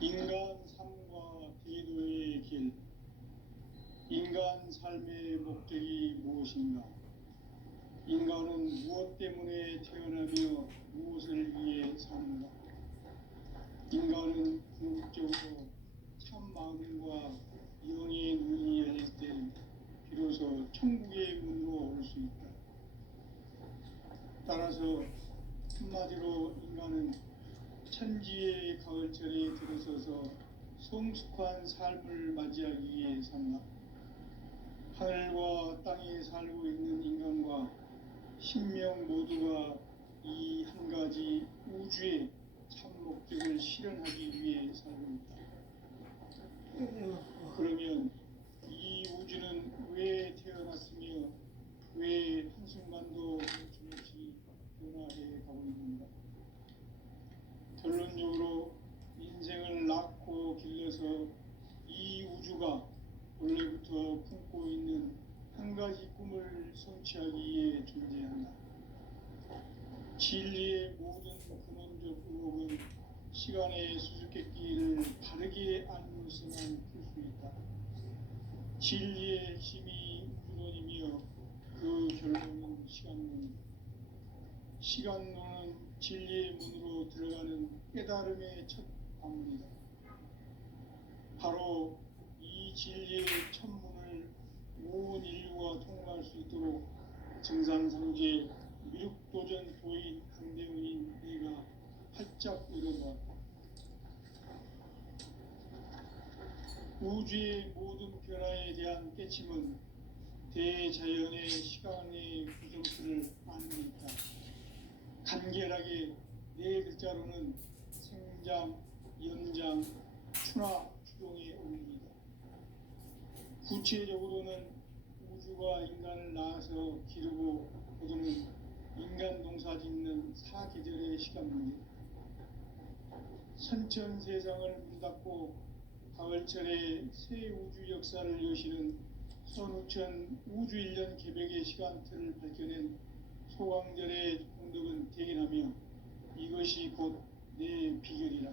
인간 삶과 기도의 길. 인간 삶의 목적이 무엇인가? 인간은 무엇 때문에 태어나며 무엇을 위해 사는가? 인간은 궁극적으로 참 마음과 영의 눈이 열릴 때 비로소 천국의 문으로 올 수 있다. 따라서 한마디로 인간은 천지의 가을철에 들어서서 성숙한 삶을 맞이하기 위해 산다. 하늘과 땅에 살고 있는 인간과 신명 모두가 이 한 가지 우주의 참 목적을 실현하기 위해 살고 있다. 그러면 이 우주는 왜 태어났으며 왜 한순간도 멈춤없이 변화해 가고 있는가? 결론적으로 인생을 낳고 길러서 이 우주가 원래부터 품고 있는 한 가지 꿈을 성취하기 위해 존재한다. 진리의 모든 근원적 의혹은 시간의 수수께끼를 바르게 알므로서만 풀 수 있다. 진리의 핵심이 우주론이며 그 결론은 시간론이다. 시간론은 진리의 문으로 들어가는 깨달음의 첫 관문이다. 바로 이 진리의 첫 문을 온 인류가 통과할 수 있도록 증산상제 미륵도전 도인 강대훈인 내가 활짝 열어놓았다. 우주의 모든 변화에 대한 깨침은 대자연의 시간의 구성틀을 아는 데 있다. 간결하게 네 글자로는 생장, 연장, 추나 추동의 원리이다. 구체적으로는 우주가 인간을 낳아서 기르고 거두는 인간 농사 짓는 사계절의 시간 문제. 선천 세상을 문닫고 가을철에 새 우주 역사를 여시는 선우천 우주 1년 개백의 시간틀을 밝혀낸 소강절의 공덕은 대견하며 이것이 곧 내 비결이라.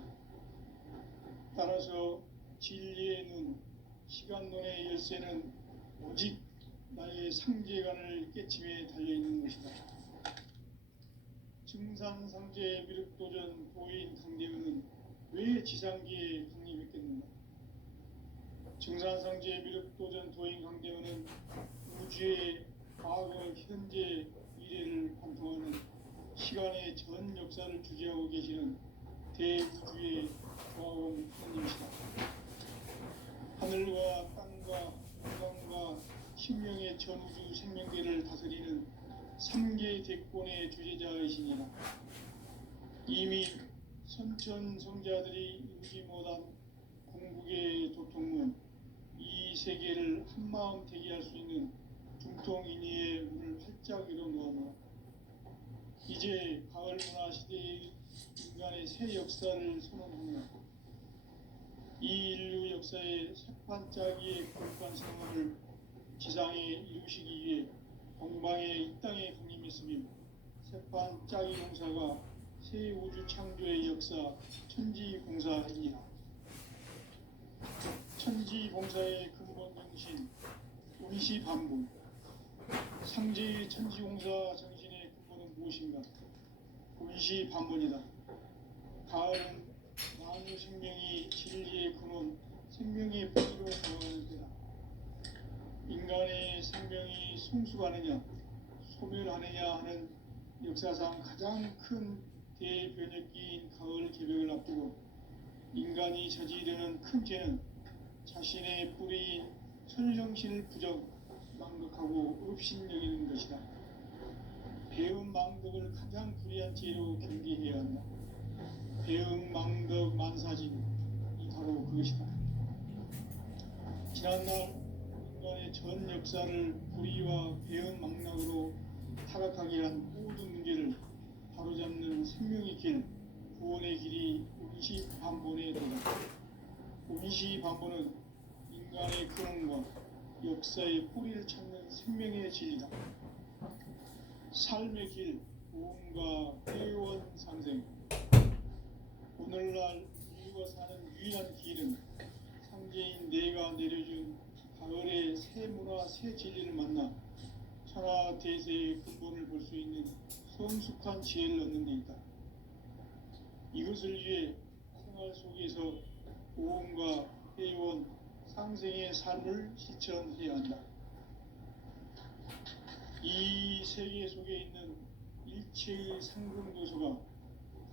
따라서 진리의 눈, 시간론의 열쇠는 오직 나의 상제관을 깨침에 달려있는 것이다. 증산상제 미륵도전 도인 강대훈은 왜 지상기에 강림했겠는가? 증산상제 미륵도전 도인 강대훈은 우주의 과거, 현재, 미래를 관통하는 시간의 전 역사를 주재하고 계시는 대우주의 조화원 하나님이시다. 하늘과 땅과 인간과 신명의 전우주 생명계를 다스리는 3계 대권의 주재자이시니라. 이미 선천성자들이 이루지 못한 궁극의 도통문, 이 세계를 한마음 되게 할 수 있는 중통인의의 문을 활짝 열어놓았노라. 이제 가을 문화 시대의 인간의 새 역사를 선언하며 이 인류 역사의 새판짜기의 거룩한 생활을 지상에 이루시기 위해 동방의 이 땅에 강림했으며 새판짜기 공사가 새 우주 창조의 역사 천지공사이니라. 천지공사의 근본 정신 운시반복. 상제의 천지공사 정신의 근본은 무엇인가? 운시반복이다. 가을은 만유 생명이 진리의 근원, 생명의 뿌리로 거하는 때다. 인간의 생명이 성숙하느냐, 소멸하느냐 하는 역사상 가장 큰 대변혁기인 가을 개벽을 앞두고 인간이 저지르는 큰 죄는 자신의 뿌리인 선령신을 부정, 망극하고 업신여기는 것이다. 배움 망덕을 가장 불의한 죄로 경계해야 한다. 배움 망덕 만사진, 이 바로 그것이다. 지난날 인간의 전 역사를 불의와 배움 망락으로 타락하게 한 모든 문제를 바로잡는 생명의 길, 구원의 길이 운시반본에 도다. 운시반본은 인간의 근원과 역사의 뿌리를 찾는 생명의 진리다. 삶의 길, 구원과 회원 상생. 오늘날 인류가 사는 유일한 길은 상제인 내가 내려준 가을의 새 문화 새 진리를 만나 천하 대세의 근본을 볼 수 있는 성숙한 지혜를 얻는 데 있다. 이것을 위해 생활 속에서 고음과 회원, 상생의 삶을 실천해야 한다. 이 세계 속에 있는 일체의 상승도서가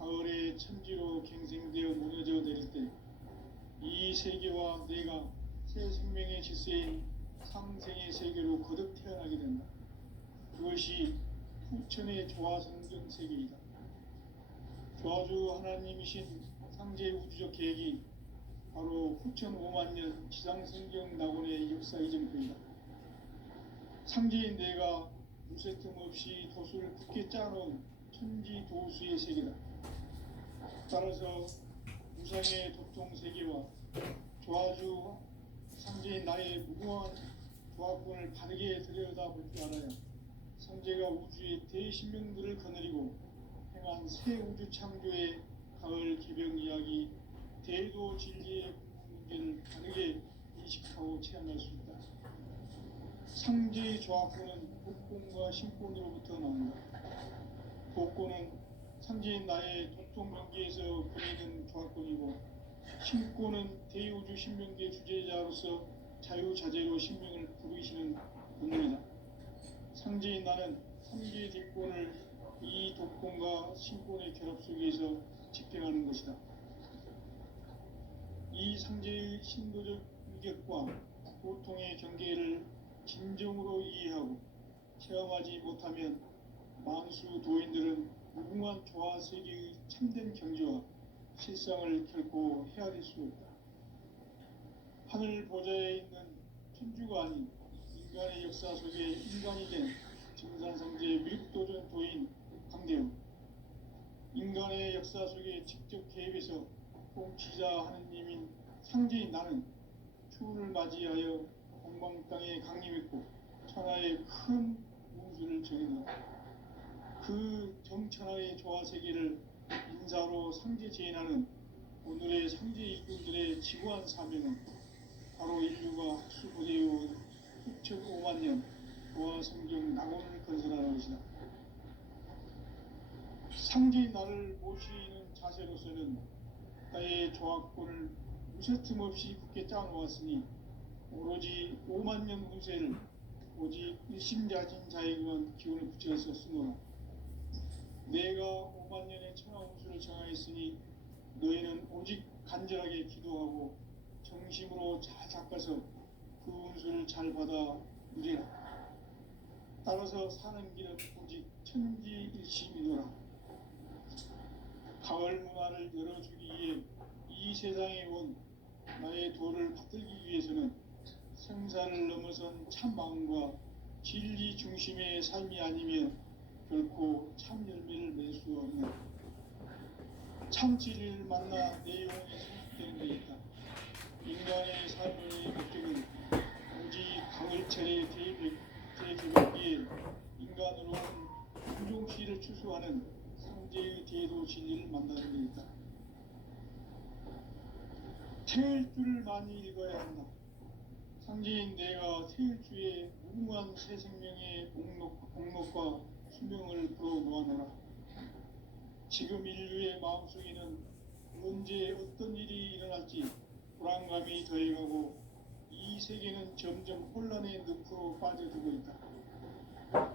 가을의 천지로 갱생되어 무너져 내릴 때 이 세계와 내가 새 생명의 질서인 상생의 세계로 거듭 태어나게 된다. 그것이 후천의 조화성경 세계이다. 조화주 하나님이신 상제 우주적 계획이 바로 후천 5만 년 지상성경 낙원의 역사 이전표이다. 상제인 내가 무쇠 틈 없이 도수를 굳게 짜놓은 천지 도수의 세계다. 따라서 무상의 도통 세계와 조화주 상제인 나의 무궁한 조화권을 바르게 들여다볼 줄 알아야 상제가 우주의 대신명들을 거느리고 행한 새 우주 창조의 가을 개병 이야기 대도 진리의 문제를 바르게 인식하고 체험할 수 있다. 상제의 조화권은 복권과 신권으로부터 나온다. 복권은 상제인 나의 도통 경계에서 그리는 조화권이고 신권은 대우주 신명계 주제자로서 자유자재로 신명을 부르시는 본능이다. 상제인 나는 삼계의 뒷권을 이 독권과 신권의 결합 속에서 집행하는 것이다. 이 상제의 신도적 위격과 고통의 경계를 진정으로 이해하고 체험하지 못하면 만수 도인들은 무궁한 조화 세계의 참된 경지와 실상을 결코 헤아릴 수 없다. 하늘 보좌에 있는 천주가 아닌 인간의 역사 속에 인간이 된 증산상제의 밀도전 도인 강대웅, 인간의 역사 속에 직접 개입해서 통치자 하느님인 상제인 나는 추운을 맞이하여 공방 땅에 강림했고 천하의 큰 운수를 정해놓았다. 그 정천하의 조화 세계를 인사로 상제 제인하는 오늘의 상제 일꾼들의 지구한 사명은 바로 인류가 학수고대해온 후천 5만 년 조화 성경 낙원을 건설하는 것이다. 상제인 나를 모시는 자세로서는 나의 조화권을 무쇠틈 없이 굳게 짜놓았으니 오로지 5만 년 운세를 오직 일심자진 자에게만 기운을 붙여서 쓰노라. 내가 5만 년의 천하 운수를 정하였으니 너희는 오직 간절하게 기도하고 정심으로 잘 닦아서 그 운수를 잘 받아 누리라. 따라서 사는 길은 오직 천지일심이노라. 가을 문화를 열어주기 위해 이 세상에 온 나의 도를 받들기 위해서는 생사를 넘어선 참 마음과 진리 중심의 삶이 아니면 결코 참 열매를 맺을 수 없는 참 진리를 만나 내 영혼이 성숙되는 데 있다. 인간의 삶의 목적은 오직 가을철의 대개벽기에 인간으로는 공종시를 추수하는 상제의 대도 진리를 만나는 데 있다. 태일주를 많이 읽어야 한다. 상제인 내가 태일주의 무궁한 새 생명의 공록과 수명을 불어놓아노라. 지금 인류의 마음속에는 언제 어떤 일이 일어날지 불안감이 더해가고 이 세계는 점점 혼란의 늪으로 빠져들고 있다.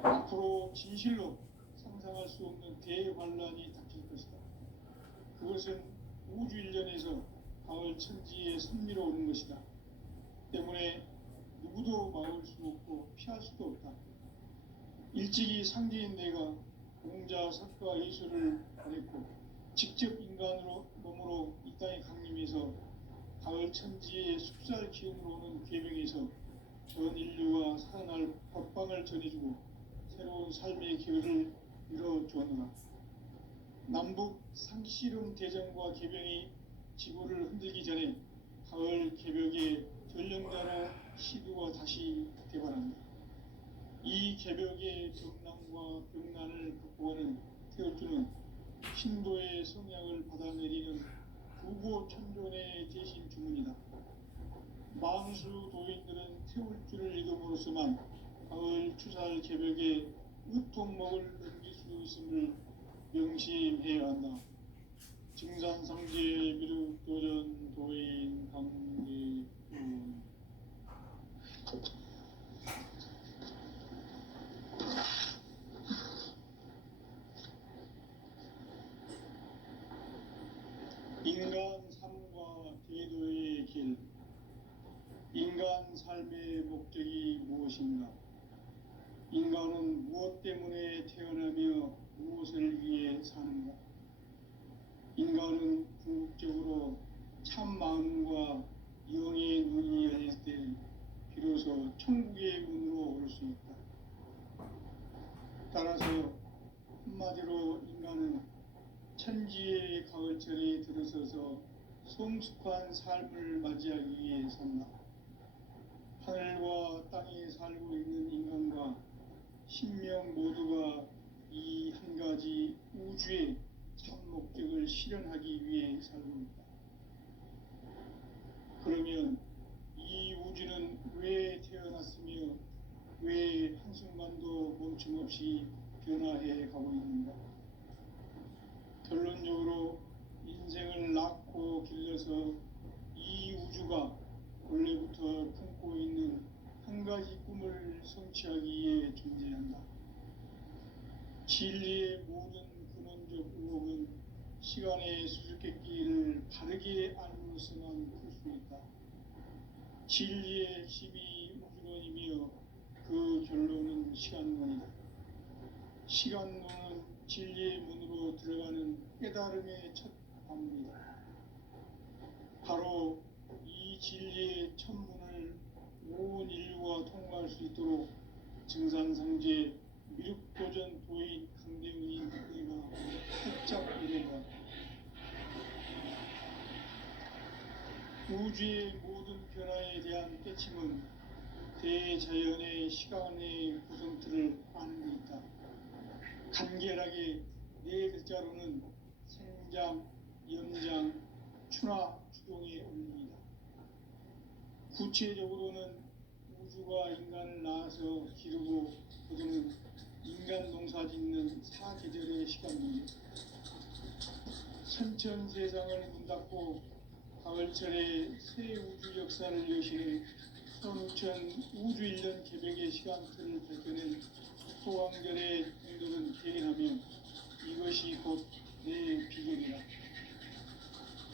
앞으로 진실로 상상할 수 없는 대환란이 닥칠 것이다. 그것은 우주 일련에서 가을 천지의 섭리로 오는 것이다. 때문에 누구도 막을 수 없고 피할 수도 없다. 일찍이 상제인 내가 공자, 석가, 예수를 보냈고 직접 인간으로 몸으로 이 땅에 강림해서 가을 천지의 숲살 기운으로 오는 계명에서 전 인류와 살아날 법방을 전해주고 새로운 삶의 기회를 열어주었노라. 남북 상씨름 대전과 개병이 지구를 흔들기 전에 가을 개벽의 전령자로 시두가 다시 개발한다. 이 개벽의 경난과 병난을 극복하는 태어주는 신도의 성향을 받아내리는 부고 태교 천존의 대신 주문이다. 만수 도인들은 태울 줄을 읽음으로써만 가을 추살 개벽에 으통먹을 넘길 수 있음을 명심해야 한다. 증산상제 미륵도전 도인 강대훈. 인간 삶과 대도의 길. 인간 삶의 목적이 무엇인가? 인간은 무엇 때문에 태어나며 무엇을 위해 사는가? 인간은 궁극적으로 참 마음과 영의 눈이 열릴 때 비로소 천국의 문으로 올 수 있다. 따라서 한마디로 인간은 천지의 가을철에 들어서서 성숙한 삶을 맞이하기 위해 산다. 하늘과 땅에 살고 있는 인간과 신명 모두가 이 한 가지 우주의 참 목적을 실현하기 위해 살고 있다. 그러면 이 우주는 왜 태어났으며 왜 한순간도 멈춤없이 변화해 가고 있는가? 결론적으로 인생을 낳고 길러서 이 우주가 원래부터 품고 있는 한 가지 꿈을 성취하기 위해 존재한다. 진리의 모든 근원적 의혹은 시간의 수수께끼를 바르게 알므로서만 풀 수 있다. 진리의 핵심이 우주론이며 그 결론은 시간론이다. 시간론은 진리의 문으로 들어가는 깨달음의 첫 방문이다. 바로 이 진리의 첫 문을 온 인류가 통과할 수 있도록 증산상제 미륵도전 도인 강대훈이 내가 활짝 이뤄가 우주의 모든 변화에 대한 깨침은 대자연의 시간의 구성틀을 아는 데 있다. 간결하게 네 글자로는 생장, 연장, 추나 추동의 원리이다. 구체적으로는 우주가 인간을 낳아서 기르고 거두는 인간 농사 짓는 사계절의 시간입니다. 선천 세상을 문 닫고 가을철에 새 우주 역사를 여시는 선우천 우주 1년 개벽의 시간틀을 밝혀낸 소강절의 공들은 대견하며 이것이 곧 내 비결이다.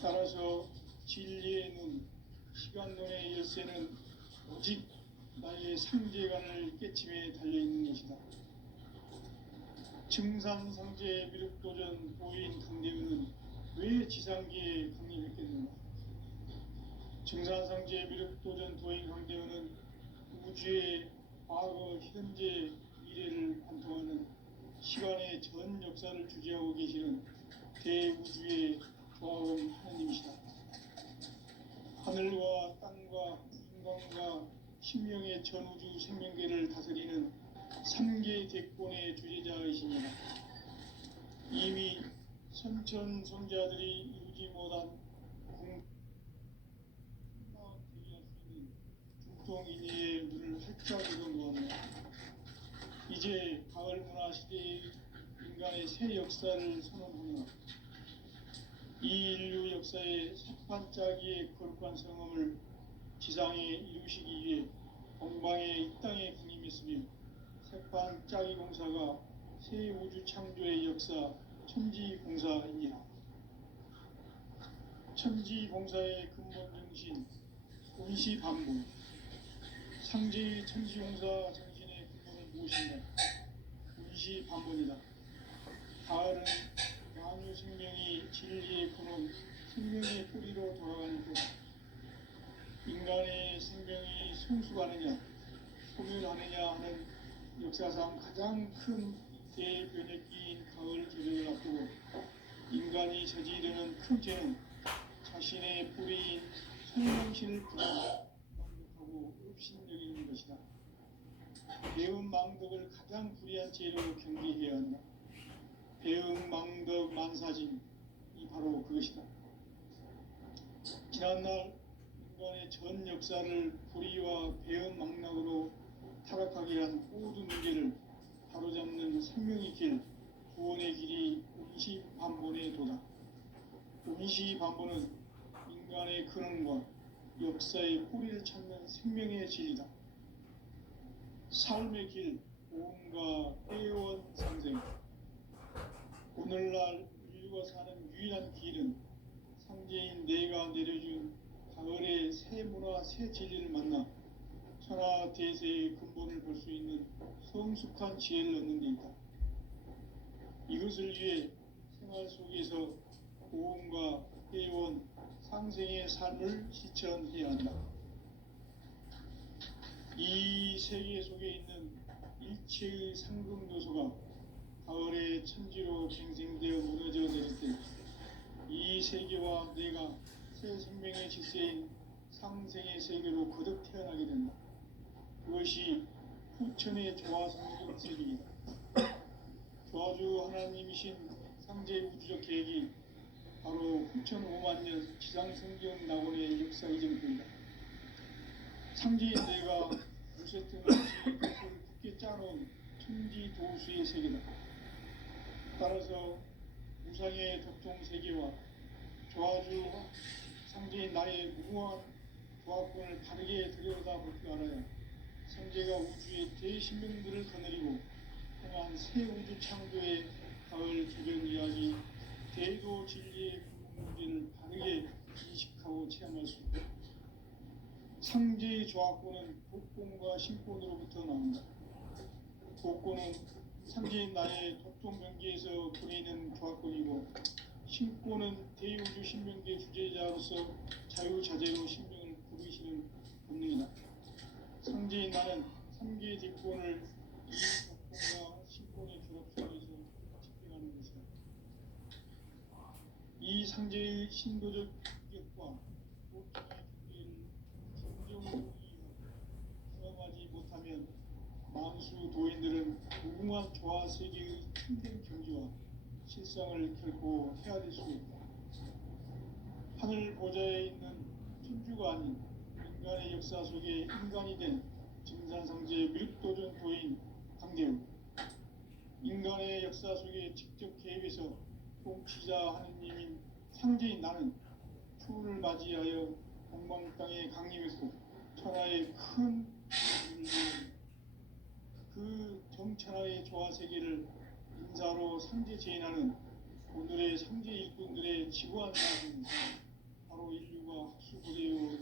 따라서 진리의 눈, 시간론의 열쇠는 오직 나의 상제관을 깨침에 달려있는 것이다. 증산상제 미륵도전 도인 강대훈은 왜 지상계에 강림했겠는가? 증산상제 미륵도전 도인 강대훈은 우주의 과거, 현재, 미래를 관통하는 시간의 전 역사를 주재하고 계시는 대우주의 조화원 하나님이시다. 하늘과 땅과 인간과 신명의 전우주 생명계를 다스리는 3계 대권의 주제자이십니다. 이미 선천 성자들이 이루지 못한 대기할 수 있는 중통인의의 눈을 활짝 열어놓았네. 이제 가을 문화 시대의 인간의 새 역사를 선언하며 이 인류 역사의 삽판짜기의 거룩한 성험을 지상에 이루시기 위해 동방에 이 땅에 강림했으며 색판짜기 공사가 새 우주 창조의 역사 천지공사입니다. 천지공사의 근본 정신 운시반복. 상제의 천지공사 정신의 근본은 무엇인가? 운시반복이다. 가을은 만유 생명이 진리의 근원, 생명의 뿌리로 돌아가는 때다. 인간의 생명이 성숙하느냐, 소멸하느냐 하는 역사상 가장 큰 대변혁기인 가을 개벽을 앞두고 인간이 저지르는 큰 죄는 자신의 뿌리인 성령신을 망독하고 업신여기는 것이다. 배은 망덕을 가장 불의한 죄로 경계해야 한다. 배은 망덕 만사짐이 바로 그것이다. 지난날 인간의 전 역사를 불의와 배은망락으로 타락하게 한 모든 문제를 바로잡는 생명의 길, 구원의 길이 운시반본에 도다. 운시반본은 인간의 근원과 역사의 뿌리를 찾는 생명의 진리다. 삶의 길, 보험과 회원 상생. 오늘날 인류가 사는 유일한 길은 상제인 내가 내려준 가을의 새 문화, 새 진리를 만나 천하 대세의 근본을 볼 수 있는 성숙한 지혜를 얻는 데 있다. 이것을 위해 생활 속에서 보험과 회원, 상생의 삶을 실천해야 한다. 이 세계 속에 있는 일체의 상급 요소가 가을의 천지로 갱생되어 무너져 내릴 때 이 세계와 내가 새 생명의 질서인 상생의 세계로 거듭 태어나게 된다. 그것이 후천의 조화성경 세계이다. 조화주 하나님이신 상제 우주적 계획이 바로 후천 5만 년 지상성경 낙원의 역사 이전입니다. 상제인 내가 무쇠 틈없이 그것을 굳게 짜놓은 천지 도수의 세계다. 따라서 무상의 독종 세계와 조화주 상제인 나의 무궁한 조합권을 바르게 들여다볼 줄 알아야 상제가 우주의 대신명들을 거느리고 행한 새 우주 창조의 가을 개변 이야기, 대도 진리의 문제를 바르게 인식하고 체험할 수 있다. 상제의 조합권은 복권과 신권으로부터 나온다. 복권은 상제인 나의 독종 명기에서 보내는 조합권이고, 신권은 대우주 신명기의 주제자로서 자유자재로 신명을 부르시는 본능이다. 상제인 나는 3개의 뒷권을 이 복권과 신권의 결합 속에서 집행하는 것이다. 이 상제의 신도적 인격과 보통의 경계를 진정으로 수험하지 못하면 만수 도인들은 무궁한 조화 세계의 참된 경지와 실상을 결코 헤아릴 수 없다. 하늘 보좌에 있는 천주가 아닌 인간의 역사 속에 인간이 된 증산상제 밀도전 도인 강대우, 인간의 역사 속에 직접 개입해서 통치자 하느님인 상제인 나는 추후를 맞이하여 동방 땅에 강림했고 천하의 큰 그 정천하의 조화 세계를 인사로 상제 제인하는 오늘의 상제 일꾼들의 지구한 사람은 바로 인류가 학수고대의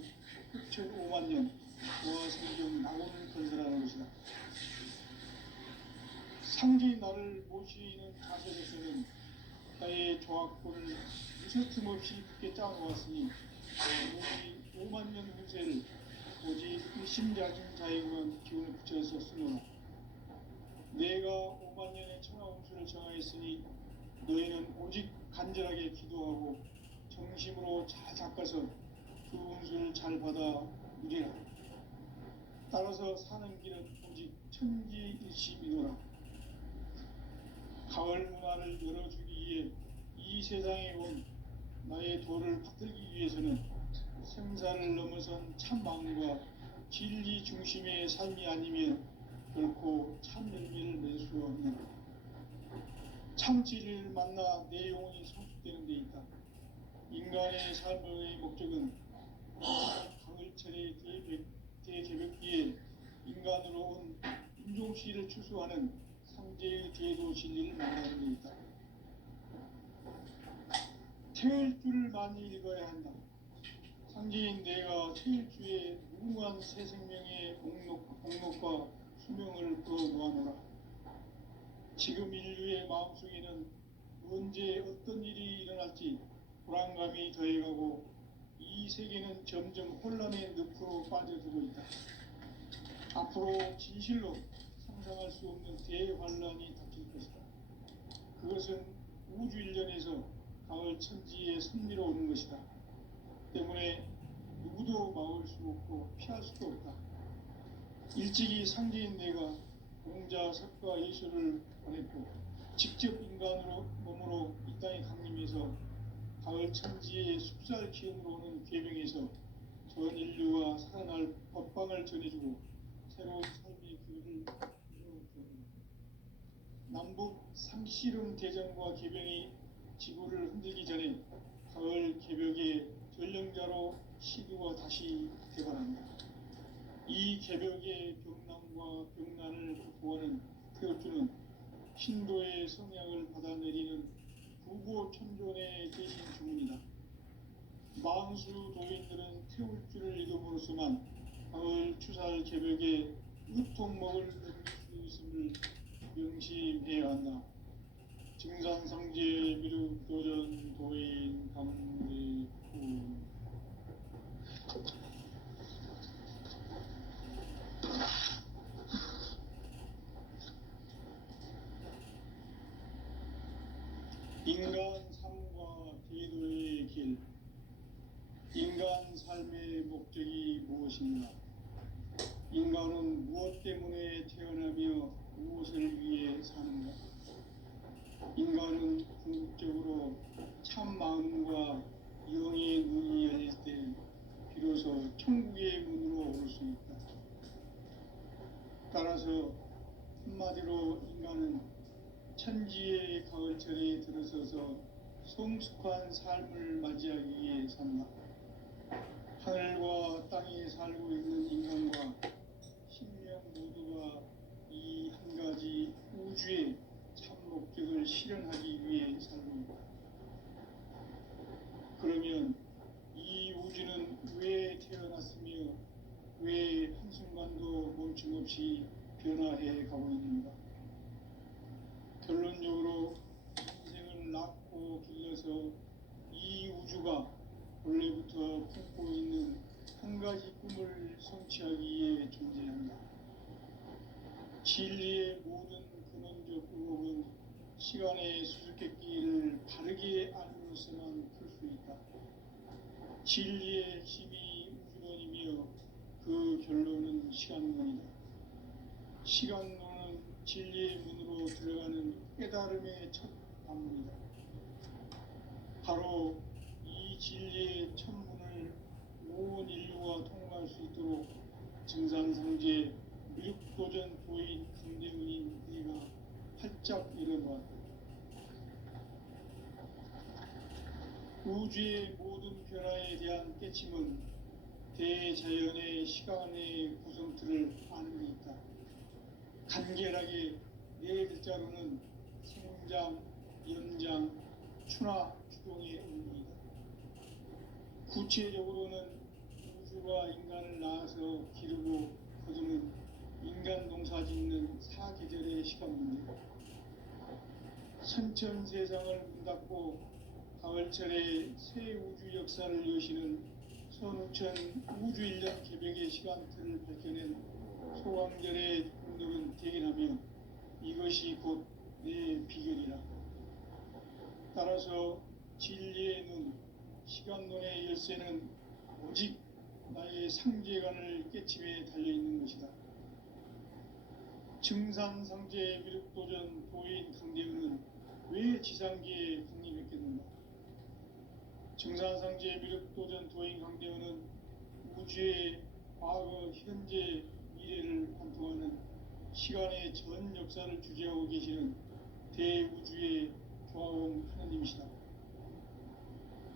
후천 5만 년 조화 성경 낙원을 건설하는 것이다. 상제인 나를 모시는 자세로서는 나의 조합권을 무쇠틈 없이 굳게 짜놓았으니 오직 5만 년 후세를 오직 일심자진 자에게만 기운을 붙여서 쓰노라. 내가 5만 년의 천하 운수를 정하였으니 너희는 오직 간절하게 기도하고 정심으로 잘 닦아서 그 운수를 잘 받아 누리라. 따라서 사는 길은 오직 천지일심이노라. 가을 문화를 열어주기 위해 이 세상에 온 나의 도를 받들기 위해서는 생사를 넘어선 참 마음과 진리 중심의 삶이 아니면 결코 참 열매를 맺을 수 없는 참 진리를 만나 내 영혼이 성숙되는 데 있다. 인간의 삶의 목적은 가을철의 대개벽기에 인간으로 온 인종시를 추수하는 상제의 대도 진리를 만나는 데 있다. 태일주를 많이 읽어야 한다. 상제인 내가 태일주의 무궁한 새 생명의 목록과 수명을 풀어 모아놓으라. 지금 인류의 마음속에는 언제 어떤 일이 일어날지 불안감이 더해가고 이 세계는 점점 혼란의 늪으로 빠져들고 있다. 앞으로 진실로 상상할 수 없는 대환란이 닥칠 것이다. 그것은 우주 일련에서 가을 천지의 섭리로 오는 것이다. 때문에 누구도 막을 수 없고 피할 수도 없다. 일찍이 상제인 내가 공자, 석가, 예수를 보냈고 직접 인간으로 몸으로 이 땅에 강림해서 가을 천지의 숲살 기운으로 오는 궤병에서 전 인류가 살아날 법방을 전해주고 새로운 삶의 기회를 열어줍니다. 남북 상씨름 대전과 궤병이 지구를 흔들기 전에 가을 개벽의 전령자로 시두가 다시 대발합니다. 이 개벽의 병남과 병난을 극복하는 태엽주는 신도의 성향을 받아내리는 부고천존의 대신 주문이다. 만수 도인들은 태울주를 이름으로서만 가을 추살 개벽에 으통먹을 넘길 수 있음을 명심해야 한다. 증산상제 미륵 도전 도인 강대구 인간 삶과 기도의 길. 인간 삶의 목적이 무엇인가? 인간은 무엇 때문에 태어나며 무엇을 위해 사는가? 인간은 궁극적으로 참 마음과 영의 눈이 열릴 때 비로소 천국의 문으로 올 수 있다. 따라서 한마디로 인간은 천지의 가을철에 들어서서 성숙한 삶을 맞이하기 위해 산다. 하늘과 땅에 살고 있는 인간과 신명 모두가 이 한 가지 우주의 참 목적을 실현하기 위해 살고 있다. 그러면 이 우주는 왜 태어났으며 왜 한순간도 멈춤없이 변화해 가고 있는가? 결론적으로 인생을 낳고 길러서 이 우주가 원래부터 품고 있는 한 가지 꿈을 성취하기 위해 존재한다. 진리의 모든 근원적 의혹은 시간의 수수께끼를 바르게 알므로서만 풀 수 있다. 진리의 핵심이 우주론이며 그 결론은 시간론이다. 시간론은 진리의 문으로 들어가는 깨달음의 첫 방문이다. 바로 이 진리의 첫 문을 온 인류가 통과할 수 있도록 증산상제 미륵도전 도인 강대훈인 네가 활짝 열어보았다. 우주의 모든 변화에 대한 깨침은 대자연의 시간의 구성틀을 아는 데 있다. 간결하게 네 글자로는 생장, 연장, 추나 추동의 의미이다. 구체적으로는 우주가 인간을 낳아서 기르고 거두는 인간 농사 짓는 사계절의 시간 문제다. 선천 세상을 문 닫고 가을철에 새 우주 역사를 여시는 선우천 우주 1년 개벽의 시간틀을 밝혀낸 소강절의 분들은 대견하며 이것이 곧 내 비결이라. 따라서 진리의 눈, 시간론의 열쇠는 오직 나의 상제관을 깨침에 달려있는 것이다. 증산상제 미륵도전 도인 강대훈은 왜 지상계에 강림했겠는가? 증산상제 미륵도전 도인 강대훈은 우주의 과거, 현재, 미래를 관통하는 시간의 전 역사를 주재하고 계시는 대우주의 조화원 하느님이시다.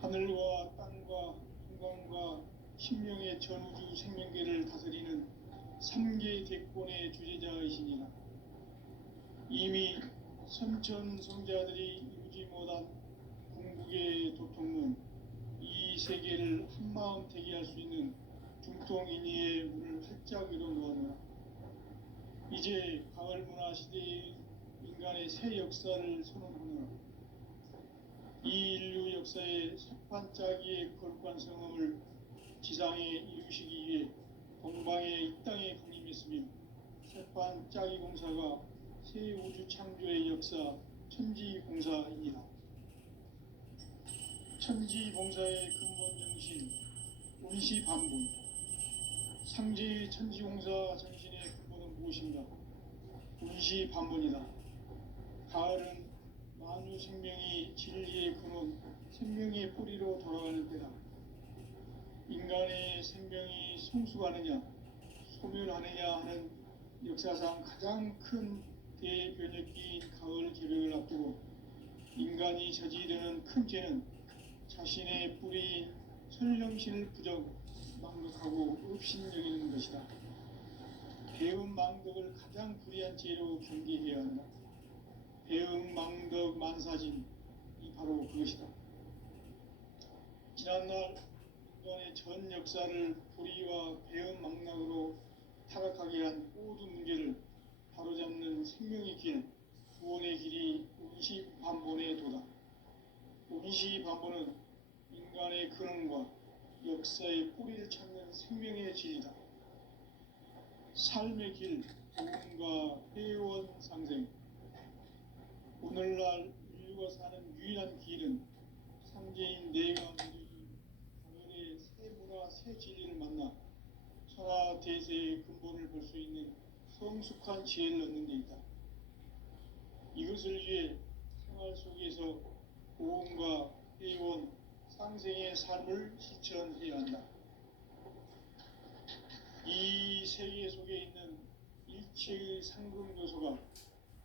하늘과 땅과 풍광과 신명의 전우주 생명계를 다스리는 3개 대권의 주제자이시니라. 이미 선천성자들이 이루지 못한 궁극의 도통문, 이 세계를 한마음 되게 할 수 있는 중통인의의 문을 활짝 열어놓았노라. 이제 가을 문화 시대의 인간의 새 역사를 선언하노라. 이 인류 역사의 새판짜기의 거룩한 성험을 지상에 이루시기 위해 동방의 이 땅에 강림했으며 새판짜기 공사가 새 우주 창조의 역사 천지공사이니라. 천지공사의 근본 정신 운시반분. 상제의 천지공사 정신의 근본은 무엇인가? 운시반분이다. 가을은 만유 생명이 진리의 근원 생명의 뿌리로 돌아가는 때다. 인간의 생명이 성숙하느냐 소멸하느냐 하는 역사상 가장 큰 대변혁기인 가을 개벽을 앞두고 인간이 저지르는 큰 죄는 자신의 뿌리인 선령신을 망각하고 업신여기는 것이다. 배은망덕을 가장 불의한 죄로 경계해야 한다. 배은망덕 만사진이 바로 그것이다. 지난날 인간의 전 역사를 불의와 배은망락으로 타락하게 한 모든 문제를 바로잡는 생명의 길, 구원의 길이 운시반본의 도다. 운시반본은 인간의 근원과 역사의 뿌리를 찾는 생명의 진리다. 삶의 길, 도움과 회원 상생. 오늘날 인류가 사는 유일한 길은 상제인 내가 모두 가을의 새 문화, 새 진리를 만나 천하 대세의 근본을 볼 수 있는 성숙한 지혜를 얻는 데 있다. 이것을 위해 생활 속에서 보험과 회원, 상생의 삶을 실천해야 한다. 이 세계 속에 있는 일체의 상급 요소가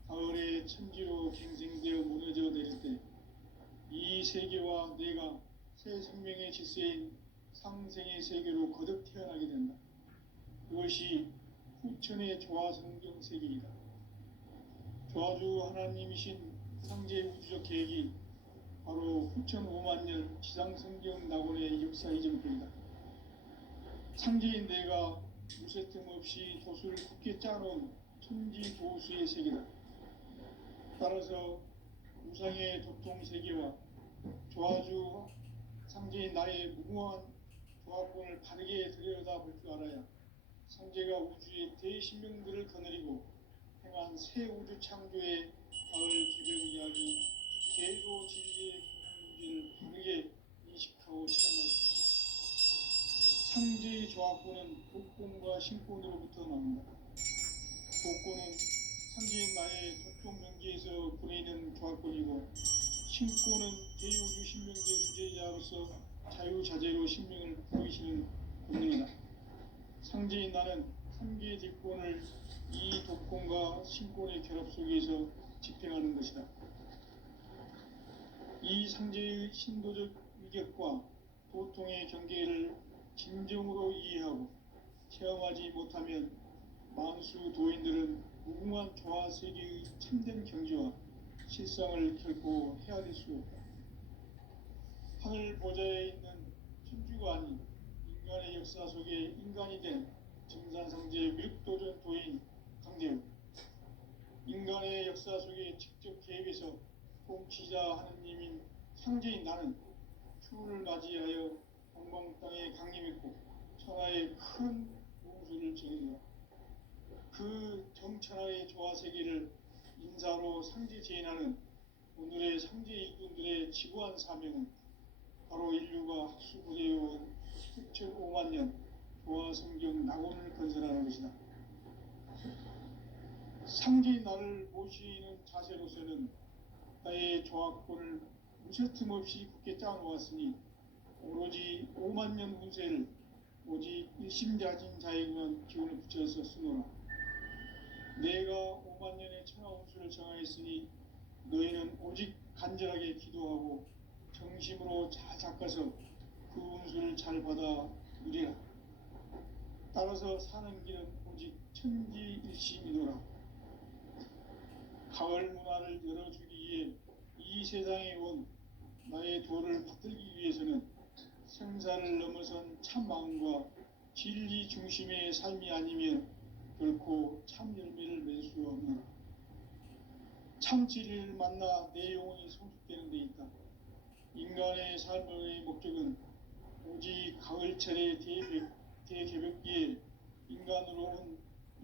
가을의 천지로 갱생되어 무너져 내릴 때 이 세계와 내가 새 생명의 질서인 상생의 세계로 거듭 태어나게 된다. 그것이 후천의 조화성경 세계이다. 조화주 하나님이신 상제 우주적 계획이 바로 후천 5만 년 지상성경 낙원의 역사 이전편이다. 상제인 내가 무쇠틈 없이 도수를 굳게 짜놓은 천지 도수의 세계다. 따라서 우상의 도통 세계와 조화주 상제인 나의 무모한 조합권을 바르게 들여다볼 줄 알아야 상제가 우주의 대신명들을 거느리고 행한 새 우주 창조의 가을 개벽 이야기, 대도 진리의 문제를 바르게 인식하고 체험할 수 있다. 상제의 조합권은 복권과 신권으로부터 나온다. 복권은 상제인 나의 도통 경계에서 보내는 조합권이고, 신권은 대우주 신명계 주제자로서 자유자재로 신명을 보이시는 본능이다. 상제인 나는 3개의 뒷권을 이 독권과 신권의 결합 속에서 집행하는 것이다. 이 상제의 신도적 위격과 도통의 경계를 진정으로 이해하고 체험하지 못하면 만수 도인들은 무궁한 조화세계의 참된 경지와 실상을 결코 헤아릴 수 없다. 하늘 보좌에 있는 천주가 아닌 인간의 역사 속에 인간이 된 정산상제 밀도전 도인 강대우, 인간의 역사 속에 직접 개입해서 통치자 하느님인 상제인 나는 추운을 맞이하여 동방 땅에 강림했고 천하의 큰 우주를 정의하라. 그 정천하의 조화세계를 인사로 상제 제인하는 오늘의 상제 일꾼들의 지구한 사명은 바로 인류가 학수부대해온 수천 5만 년 조화성경 낙원을 건설하는 것이다. 상제인 나를 모시는 자세로서는 나의 조합권을 무쇠틈 없이 굳게 짜놓았으니 오로지 5만 년 운세를 오직 일심자진 자에게만 기운을 붙여서 쓰노라. 내가 5만 년의 천하 운수를 정하였으니 너희는 오직 간절하게 기도하고 정심으로 잘 닦아서 그 운수를 잘 받아 누리라. 따라서 사는 길은 오직 천지일심이노라. 가을 문화를 열어주기 위해 이 세상에 온 나의 도를 받들기 위해서는 생사를 넘어선 참 마음과 진리 중심의 삶이 아니면 결코 참 열매를 맺을 수 없노라. 참 진리를 만나 내 영혼이 성숙되는 데 있다. 인간의 삶의 목적은 오직 가을철의 대개벽기에 인간으로 온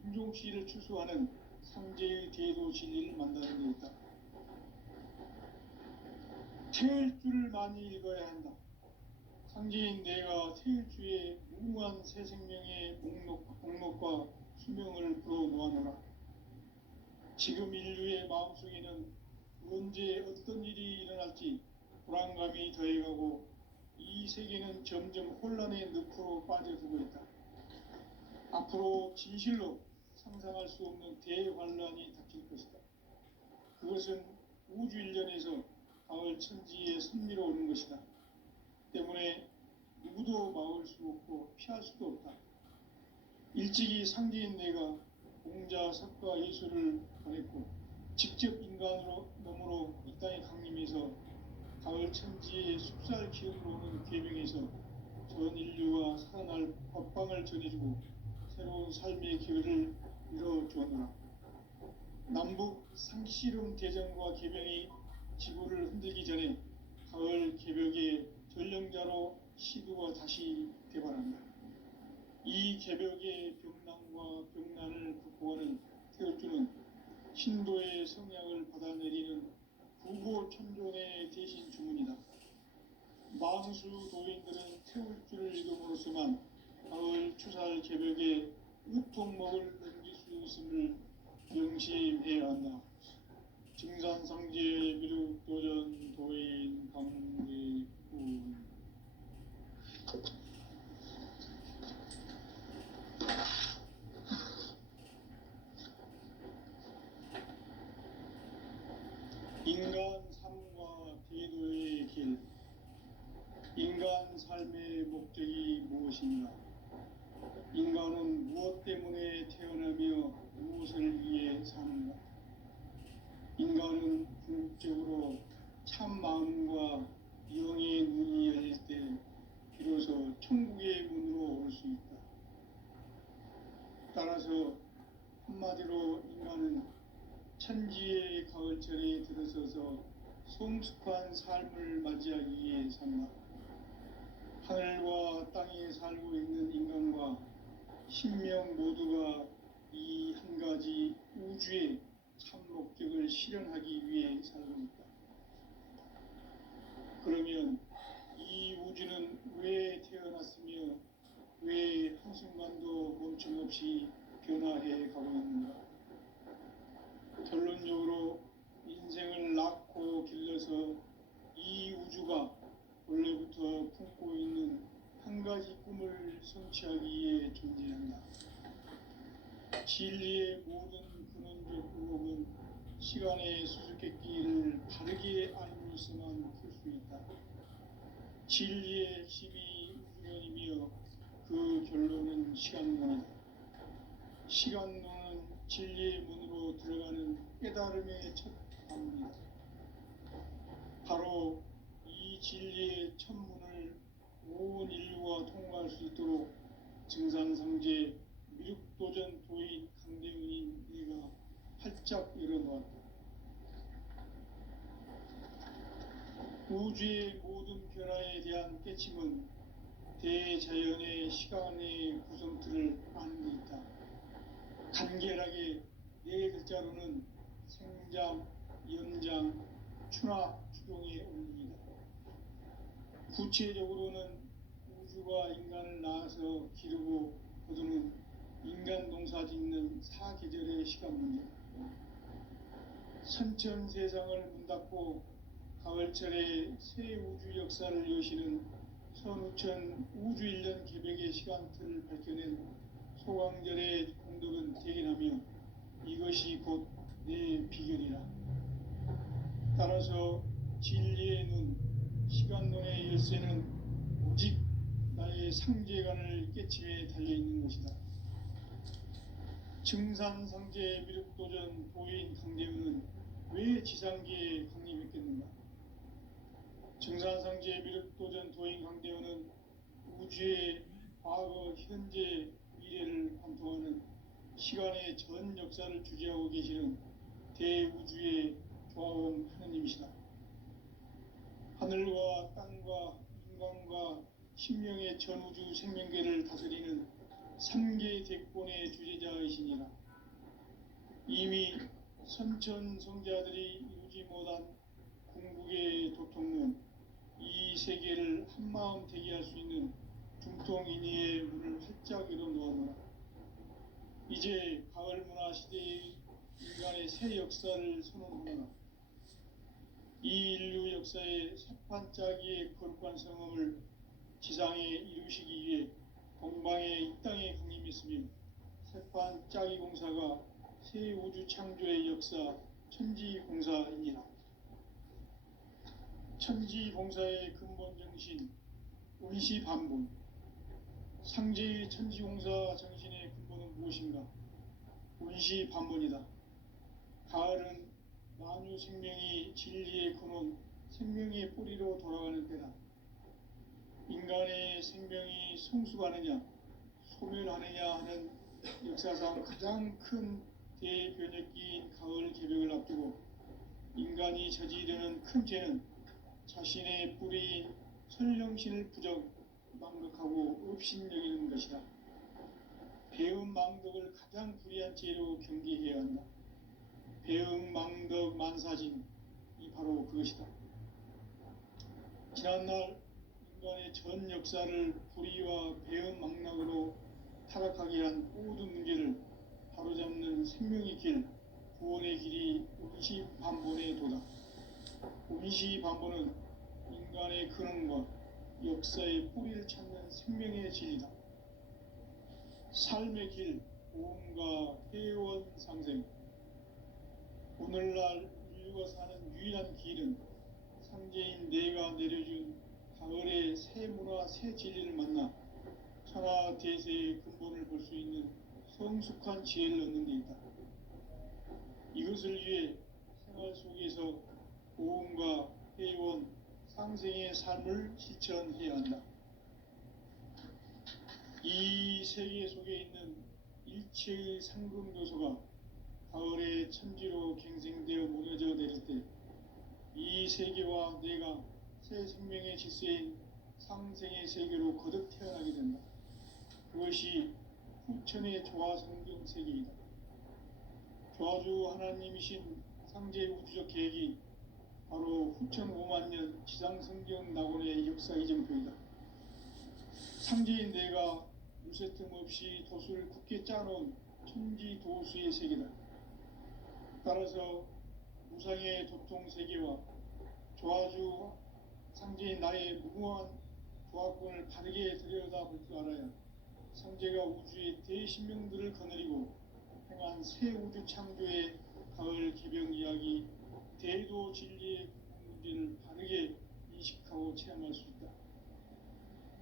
인종씨를 추수하는 상제의 대도 진리를 만나는 데 있다. 태일주를 많이 읽어야 한다. 상제인 내가 태일주의 무궁한 새 생명의 목록과 수명을 불어놓아노라. 지금 인류의 마음속에는 언제 어떤 일이 일어날지 불안감이 더해가고 이 세계는 점점 혼란의 늪으로 빠져들고 있다. 앞으로 진실로 상상할 수 없는 대환란이 닥칠 것이다. 그것은 우주 일련에서 가을 천지의 섭리로 오는 것이다. 때문에 누구도 막을 수 없고 피할 수도 없다. 일찍이 상제인 내가 공자, 석가, 예수를 보냈고 직접 인간으로 몸으로 이 땅에 강림해서 가을 천지의 숲살 기운으로 오는 계명에서 전 인류가 살아날 법방을 전해주고 새로운 삶의 기회를 이뤄주었노라. 남북 상씨름 대전과 계명이 지구를 흔들기 전에 가을 개벽의 전령자로 시두가 다시 대발한다. 이 개벽의 병난과 병난을 극복하는 태울주는 신도의 성향을 받아내리는 구고 천존의 대신 주문이다. 망수 도인들은 태울주를 읽음으로써만 가을 추살 개벽의 우통목을 넘길 수 있음을 명심해야 한다. 증산상제 미륵도전 도인 강대군. 인간 삶과 대도의 길. 인간 삶의 목적이 무엇인가? 인간은 무엇 때문에 태어나며 무엇을 위해 사는가? 인간은 궁극적으로 참 마음과 영의 눈이 열릴 때 비로소 천국의 문으로 올 수 있다. 따라서 한마디로 인간은 천지의 가을철에 들어서서 성숙한 삶을 맞이하기 위해 산다. 하늘과 땅에 살고 있는 인간과 신명 모두가 이 한 가지 우주의 참 목적을 실현하기 위해 살고 있다. 그러면 이 우주는 왜 태어났으며 왜 한순간도 멈춤없이 변화해 가고 있는가? 결론적으로 인생을 낳고 길러서 이 우주가 원래부터 품고 있는 한 가지 꿈을 성취하기 위해 존재한다. 진리의 모든 근원적 의혹은 시간의 수수께끼를 바르게 알므로서만 풀 수 있다. 진리의 핵심이 우주론이며 그 결론은 시간론이다. 시간론은 진리의 문으로 들어가는 깨달음의 첫 방문이다. 바로 이 진리의 첫 문을 온 인류가 통과할 수 있도록 증산상제 미륵도전 도인 강대훈인 내가 활짝 열어놓았다. 우주의 모든 변화에 대한 깨침은 대자연의 시간의 구성틀을 아는 데 있다. 간결하게 네 글자로는 생장, 연장, 추나 추동의 원리이다. 구체적으로는 우주가 인간을 낳아서 기르고 거두는 인간 농사 짓는 사계절의 시간 문제. 선천 세상을 문 닫고 가을철에 새 우주 역사를 여시는 선우천 우주 일년 개벽의 시간틀을 밝혀낸 소강절의 공덕은 대견하며 이것이 곧 내 비결이라. 따라서 진리의 눈, 시간론의 열쇠는 오직 나의 상제관을 깨침에 달려있는 것이다. 증산상제 미륵도전 도인 강대훈은 왜 지상계에 강림했겠는가? 증산상제 미륵도전 도인 강대훈은 우주의 과거, 현재, 미래를 관통하는 시간의 전 역사를 주재하고 계시는 대우주의 조화원 하느님이시다. 하늘과 땅과 인간과 신명의 전우주 생명계를 다스리는 3계 대권의 주재자이시니라. 이미 선천성자들이 이루지 못한 궁극의 도통문, 이 세계를 한마음 되게 할 수 있는 중통인의의 문을 활짝 열어놓았노라. 이제 가을 문화 시대의 인간의 새 역사를 선언하노라. 이 인류 역사의 새판짜기의 거룩한 성음을 지상에 이루시기 위해 동방에 이 땅에 강림했으며 새판짜기 공사가 새 우주 창조의 역사 천지공사이니라. 천지공사의 근본 정신 운시반본. 상제의 천지공사 정신의 근본은 무엇인가? 운시반본이다. 가을은 만유 생명이 진리의 근원, 생명의 뿌리로 돌아가는 때다. 인간의 생명이 성숙하느냐, 소멸하느냐 하는 역사상 가장 큰 대변혁기인 가을 개벽을 앞두고 인간이 저지르는 큰 죄는 자신의 뿌리인 선령신을 망각하고 업신여기는 것이다. 배은망덕을 가장 불의한 죄로 경계해야 한다. 배은망덕 만사진이 바로 그것이다. 지난날 인간의 전 역사를 불의와 배은망락으로 타락하게 한 모든 문제를 바로잡는 생명의 길, 구원의 길이 운시반본의 도다. 운시반본은 인간의 근원과 역사의 뿌리를 찾는 생명의 진리다. 삶의 길, 보험과 회원 상생. 오늘날 인류가 사는 유일한 길은 상제인 내가 내려준 가을의 새 문화, 새 진리를 만나 천하 대세의 근본을 볼 수 있는 성숙한 지혜를 얻는 데 있다. 이것을 위해 생활 속에서 보험과 회원, 상생의 삶을 실천해야 한다. 이 세계 속에 있는 일체의 상금 요소가 가을의 천지로 갱생되어 무너져 내릴 때 이 세계와 내가 새 생명의 질서인 상생의 세계로 거듭 태어나게 된다. 그것이 후천의 조화성경 세계이다. 조화주 하나님이신 상제 우주적 계획이 바로 후천 5만 년 지상성경 낙원의 역사 이정표이다. 상제인 내가 무쇠틈 없이 도수를 굳게 짜놓은 천지 도수의 세계다. 따라서 무상의 도통 세계와 조화주 상제인 나의 무궁한 조화권을 바르게 들여다볼 줄 알아야 상제가 우주의 대신명들을 거느리고 행한 새 우주 창조의 가을 개병 이야기, 대도 진리의 문제를 바르게 인식하고 체험할 수 있다.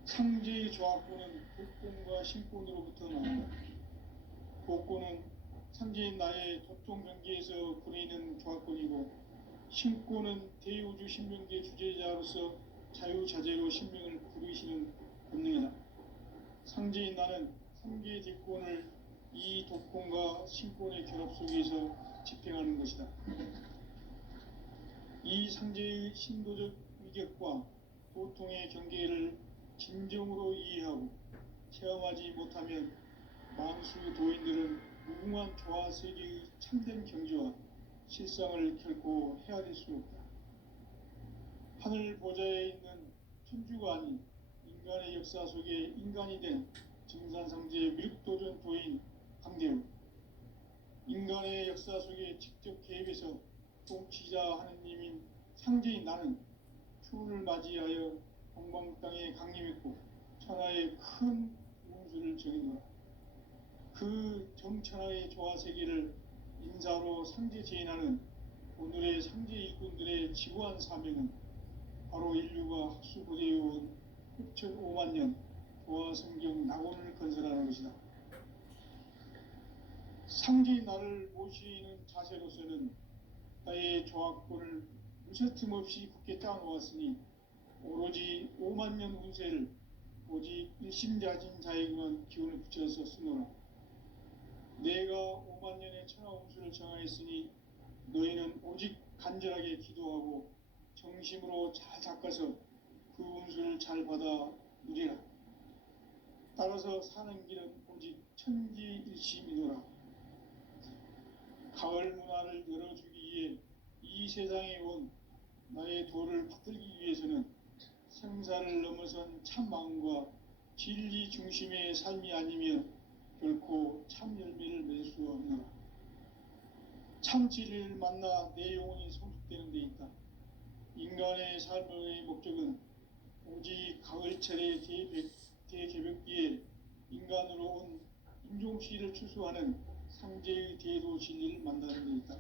상제의 조화권은 복권과 신권으로부터 나온다. 복권은 상제인 나의 도통 경계에서 부리는 조화권이고, 신권은 대우주 신명계 주제자로서 자유자재로 신명을 부르시는 본능이다. 상제인 나는 3개의 뒷권을 이 독권과 신권의 결합 속에서 집행하는 것이다. 이 상제의 신도적 위격과 도통의 경계를 진정으로 이해하고 체험하지 못하면 만수 도인들은 무궁한 조화 세계의 참된 경지와 실상을 결코 헤아릴 수 없다. 하늘 보좌에 있는 천주가 아닌 인간의 역사 속에 인간이 된 정산상제의 밀도전 도인 강대우, 인간의 역사 속에 직접 개입해서 통치자 하느님인 상제인 나는 초를 맞이하여 동방 땅에 강림했고 천하의 큰 운수를 정해놓아 그 정천하의 조화세계를 인사로 상제 제인하는 오늘의 상제 일꾼들의 지구한 사명은 바로 인류가 학수고대해온 후천 5만 년 조화성경 낙원을 건설하는 것이다. 상제인 나를 모시는 자세로서는 나의 조화권을 무쇠틈 없이 굳게 짜놓았으니 오로지 5만 년 운세를 오직 일심자진 자에게만 기운을 붙여서 쓰노라. 내가 5만 년의 천하 운수를 정하였으니 너희는 오직 간절하게 기도하고 정심으로 잘 닦아서 그 운수를 잘 받아 누리라. 따라서 사는 길은 오직 천지일심이노라. 가을 문화를 열어주기 위해 이 세상에 온 나의 도를 받들기 위해서는 생사를 넘어선 참 마음과 진리 중심의 삶이 아니면 결코 참 열매를 맺을 수 없노라. 참 진리를 만나 내 영혼이 성숙되는 데 있다. 인간의 삶의 목적은 오직 가을철의 대개벽기에 인간으로 온 임종씨를 추수하는 상제의 대도 진리를 만나는 데 있다.